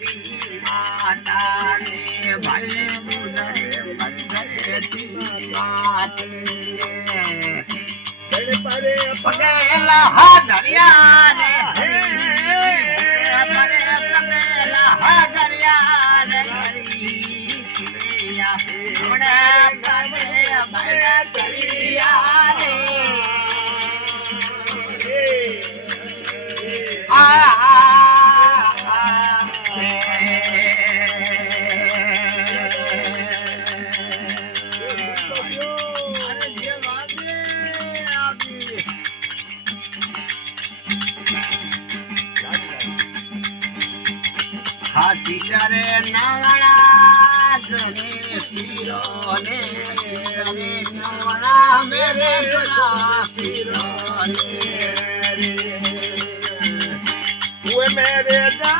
माता ने भले मुदरे बंधरे माते पगेला हाजरिया रे परे पगेला हाजरिया रे हरिया हमने परे बड़ा करिया रे हाथी करे नवड़ा जने पीरो ने नवड़ा मेरे गुला पीरो ने हुए मेरे जा